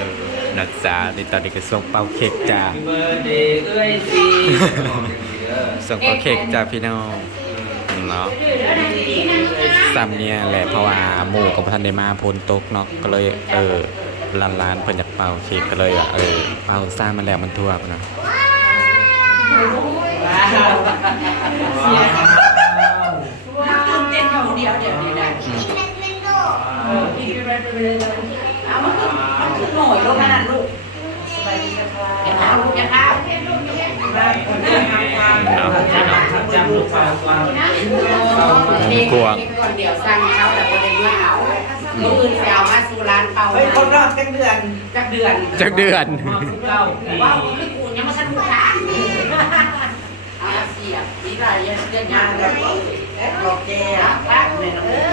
อนักจ้าในตอนนี้ก็ส่งเป่าเค้กจ้า Happy birthday เอ้ยสิส่งเป่าเค้กจ้าพี่น้องเนาะซ้ำเนี่ยแหละเพราะว่าหมู่กับทันได้มาพ้นตกเนาะก็เลยเออร้านร้านๆเพิ่นอยากเป่าเค้กก็เลยอะเออเป่าซ่ามันแล้วมันทั่วไปเนาะตื่นเต้นอยู่เดียวเดี๋ยวนี้นะเอามันคือมันคือหน่อยลูกนั่นลูกอย่าข้าวลูกอย่าข้าวงจำลูกลัวเดี๋ยวสั่งเขาแต่ประเด็นว่าเอาลูกอื่นไปเอามาสู่ร้านเป่าเฮ้ยคนรอบกันเดือนจักเดือนจักเดือนเก้าปีว้าคือกูยังมาสนุกค่ะเอาเสียนี่ไรยังยังยังแล้วบอกแกในน้ำเออ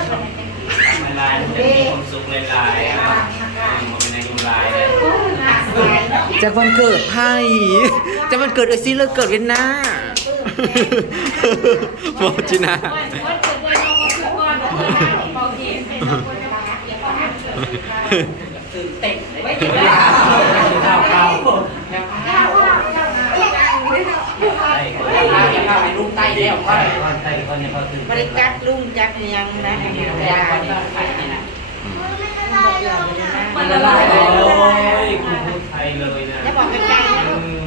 ไม่ลายจะมีความสุขหลายๆครับมันเป็นอายุหลายเลย จากวันเกิดไพ่จากวันเกิดเอซี่เลิกเกิดเวียนหน้าโมจินาตื่นเต้นไม่เก้ถึงแล้วาเก้าอย่าข้าวอย่าข้าวให้ลูกไตแล้วก็ก่อนไทยก่อนเนี่ยพอถึงบริการลุงจักยังนะแต่ก่อนต้องไปนี่นะมันละลายเลยคุณพูดไทยเลยนะ จะบอกใกล้ อืม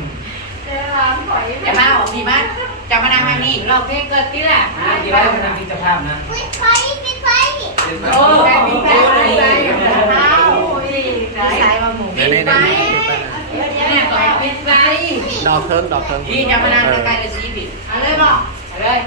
อย่ามาออกดีมากจะมานั่งทางนี้เราเพลงเกิดที่แหละอะกี่ร้อยเป็นพิจภาพนะโอ้แฟนเป็นแฟนเลยข้าวๆสายมาหมูนี่นี่นี่แม่ต่อยเป็นไฟดอกเคิงดอกเคิงพี่จะมานั่งใกล้ๆเลยชีวิตเอาเลยบอกเอาเลย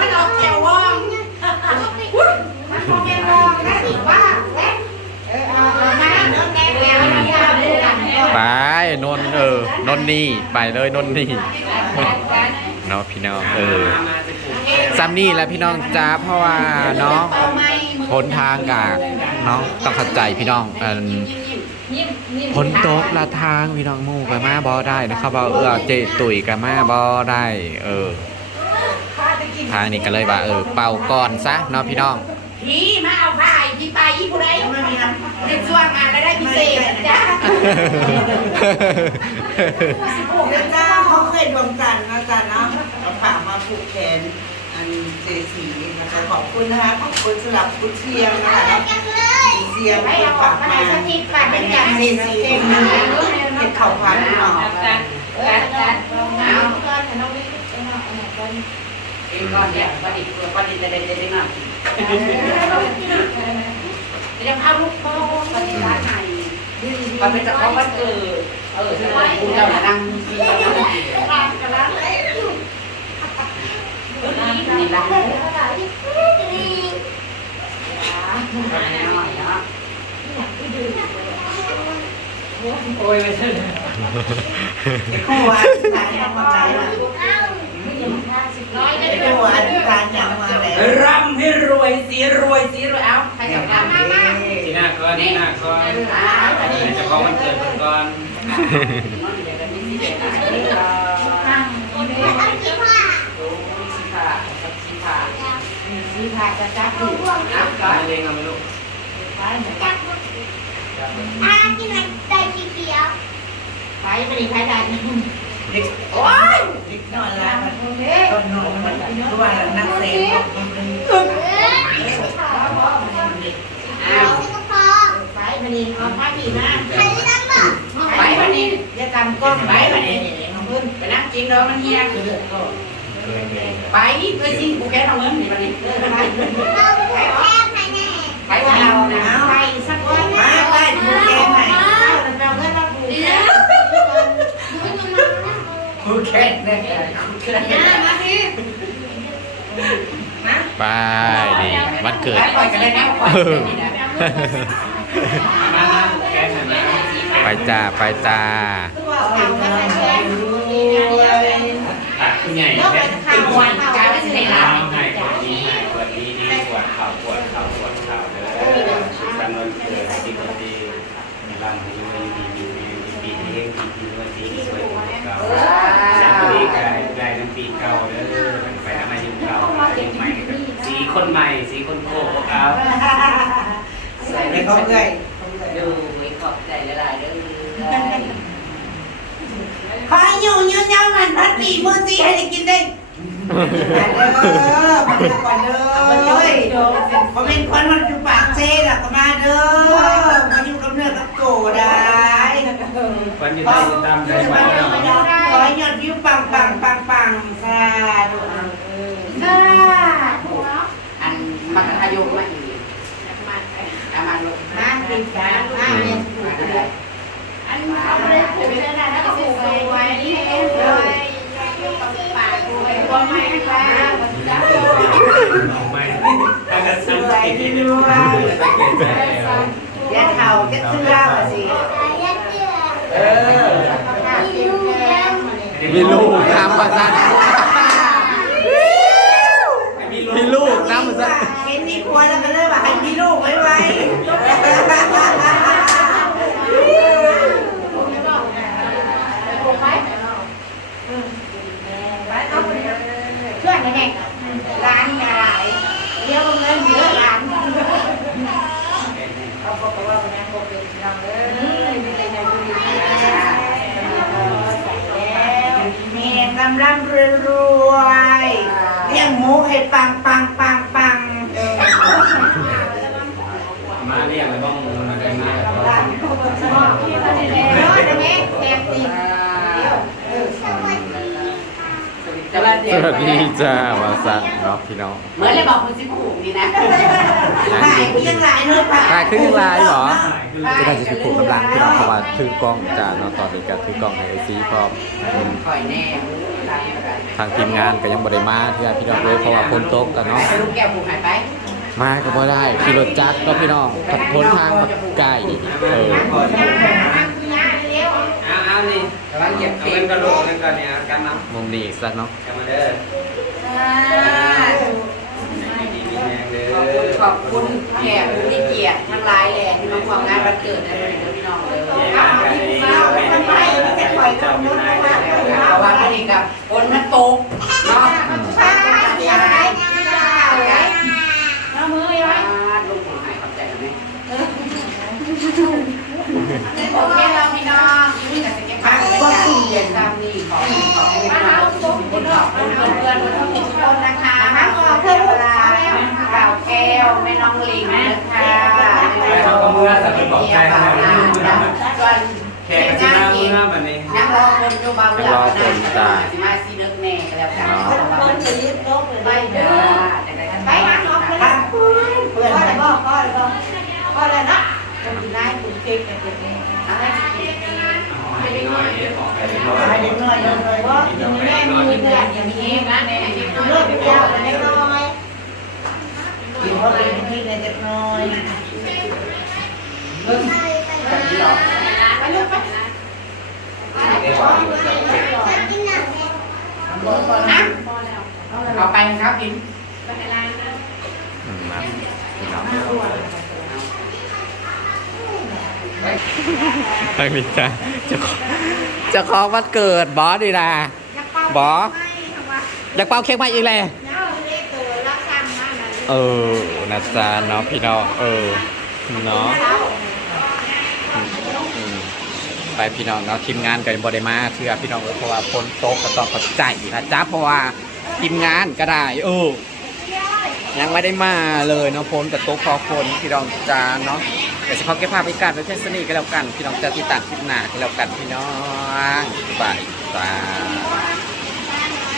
มันออกแก้วว่องมันออกแกวว่องนะถือว่าเออเอาเอามาเนื้อแกแล้วเนี่ยเลยหลันี่ยไปนนท์เออนนท์นี่ไปเลยนนท์นี่เนาะพี่น้องเออซัมนี่แหละพี่น้องจ้าเพราะว่าเนาะพ้นทางกากเนาะต้องเข้าใจพี่น้องอันพ้นโต๊ะละทางพี่น้องหมู่กันมาบอได้นะครับว่าเออเจตุ๋ยกันมาบอได้ เออ ทางนี้ก็เลยว่าเออเป่าก่อนซะเนาะพี่น้องพี่มาเอาผ้าอีกที่ไปอีผู้ใดในช่วงงานรายได้พิเศษนะจ้าเดี๋ยวจ้าเขาเคยดวงจันทร์นะจันเนาะเอาฝากมาผูกแขนอันเจสีนะคะขอบคุณนะคะขอบคุณสำหรับคุณเชียงนะคะเชียงไม่คุณเอาฝากมามาสถิตฝากเป็นอย่างเจนี้สีเก็บเข่าพันหน่อ กันกันกันเอา เองก่อนเนี่ยประดิษฐ์ตัวประดิษฐ์จะได้จะได้หน่ยจะพาลูกพ่อปฏิบัติไหนมันเป็นเฉพาะวันเกิดเออคุณจะมานั่งมีร้านกันร้านนี่ร้านโอ้ยไม่ใช่คู่อธิษฐานยังมาไหนล่ะ คู่อธิษฐานยังมาไหนร่ำให้รวยสีรวยสีรวยเอ้าใครจะทำมามาที่หน้าก่อนที่หน้าก่อนเจะของมันเกิดก่อนสีผ่าจะจับดูนะก่อนไม่เล่งเอาไหมลูกไปไปไปดีใครได้โอ้ย นอนล้วก็นอนมันทุกวันนั่งเซ็งอ้าไปมาดีเอาผ้าผีมาไปมาดีอย่าจำก้อนไปมาจริงด้อมันเฮียไปไปสิกูแค่ทำเงินนี่วันนี้ไปเรานะไปสักวัน มาไปผูกแขนให้ กูแค่เนี่ยกูแค่เนี่ยไปดีวันเกิดไปกันเลยนะเออมามาแค่นั้นนะไปจ้าไปจ้าตัดผู้ใหญ่แค่ข้าววันกาไม่ใช่ร้านให้ปวดนี้ให้ปวดนี้ดีปวดเข่าปวดเข่าปวดเข่าเลยสุขสันต์วันเกิดดีกว่าดีมีร่างมีเงินดีมีมีปีนี้เองปีนี้วันดีสวยกว่าเก่าจา กปีกายกายน้ำปีเก่าเด้อไปทำไมยิ่งเก่ายิ่งใหม่สีคนใหม่ สีคนโก้เก่าไม่เขาเอ้ยดูขอบใจหลายๆเด้อขอให้อยู่ยืนยาวมันพันปีมือซีให้ได้กินได้เออมาเด้อก่อนเด้อพอเป็นคนมันอยู่ปากเซ่ละก็มาเด้อมาอยู่กับเนื้อกับโกได้วันยืนได้ยืนตามใจวันขอ ให้ยอดวิวปังปังปังปังสาธุอันมากระยมมาอีกอามาลงมาดีจ้ามาเรียนถูกเลยอันนี้เขาเลยผมจะได้แล้วก็ผูกไว้นี่เองเลยปากไว้ตัวไม่ค่ะไม่ถ้าเกิดสสั่งวยกินด้วยไม่เกรงใจแล้วยัดเข่ายัดเสื้อมาสิเออ มีลูกน้ำมาสั่นมีลูกน้ำมาสั่นเห็นมีครัวแล้วก็เลยว่าให้มีลูกไว้ไว้ เพื่อนไงร้านยาไหลเลี้ยวเงินเยอะร้าน เมียกำลังรวยรวยเลี้ยงหมูให้ปังปังปังปัง มาเรียกเลยบ้องมาได้มา เนาะเดี๋ยวแม่แซ่บสิ สวัสดีจ้าวาสันเนาะพี่น้องเหมือนเลยบอกคุณสิผูกนี่นะหายไปยังหลายเลยป่ะตายขึ้นยังไงเหรอคือจะได้จะถูกกำลังพี่น้องเพราะว่าถือกล้องจ้าเนาะตอนนี้ก็ถือกล้องให้ไอซีพร้อมอืมปล่อยแน่ทางทีมงานก็ยังบ่ได้มาที่พี่น้องเลยเพราะว่าฝนตกกันเนาะ ไปลูกแก้วผูกหายไปมาก็บ่ได้ขี่รถจักรเนาะพี่น้องผัดทนทางมาไกลเออเอาเอา นี่กำลังเก็บเงินกระโหลกเงินก่อนเนี่ยกันน้มุมนี้อีกสักเนาะำกันมาเด้อดีมีแรงเด้ขอบคุณอขอบคุณแขกผู้ที่เกียรติทั้งหลายแหละที่มาความงานวันเกิดในวันนี้พี่น้องเลยงานกันนี้ไม่ได้เจ้าเป็นนายเจ้าเพราะว่าพอดีกับฝนมันตกเนาะใช่ใช่เอามือไว้ลงหัวหายขอบใจนะแม่โอเคเราพี่น้องนี่กับสเก็ตภาพก็สี่เย็นตามนี้ขอขอบคุณขอบคุณ ขอบคุณเพื่อนๆทุกคนนะคะขอบคุณเวลาบ่าวแก้วแม่น้องลิงนะคะเขาก็เมื่อสัตว์บอกใจนะส่วนแขกที่มาเมื่อแบบนี้นักรอคนดูเบาเรื่องนะมาซีเลิกแน่ก็แล้วกันคนจะยึดโต๊ะเลยไปเด้อไปหาของทางเพื่อนเพื่อนอะไรก็ก็ก็ก็อะไรนะคนที่ได้คุณเก่งกันเด็กนี่ให้เด็กน้อยออกไปเด็กน้อยให้เด็กน้อย เอย่ามีเดือนอย่างนี้นะแม่เลือกไปแล้วเด็กน้อยกินเพราะเป็นที่ในเด็กน้อยไปลูกไปเด็กน้อยอยู่สักเด็กนะเอาไปครับกินอืมมาพี่น้องทางนี้จ้าจะขอจะขอวันเกิดบอสดีนะ บออยากเป่าเค้กมาอีกเลยเออนะจ๊ะเนาะพี่น้องเออเนาะไปพี่น้องเนาะทีมงานกันบอดมาเชื่อพี่น้องเพราะว่าฝนโตกก็ต้องเข้าใจนะจ๊ะเพราะว่าทีมงานก็ได้เออยังไม่ได้มาเลยเนาะพ้นแต่โต๊ะพอคนพี่น้องจาเนาะแต่เฉพาะเก็บภาพบรรยากาศไว้แค่สนิทก็แล้วกัน พี่น้องจะติดตามคลิปหน้าก็แล้วกันพี่น้องบายบาย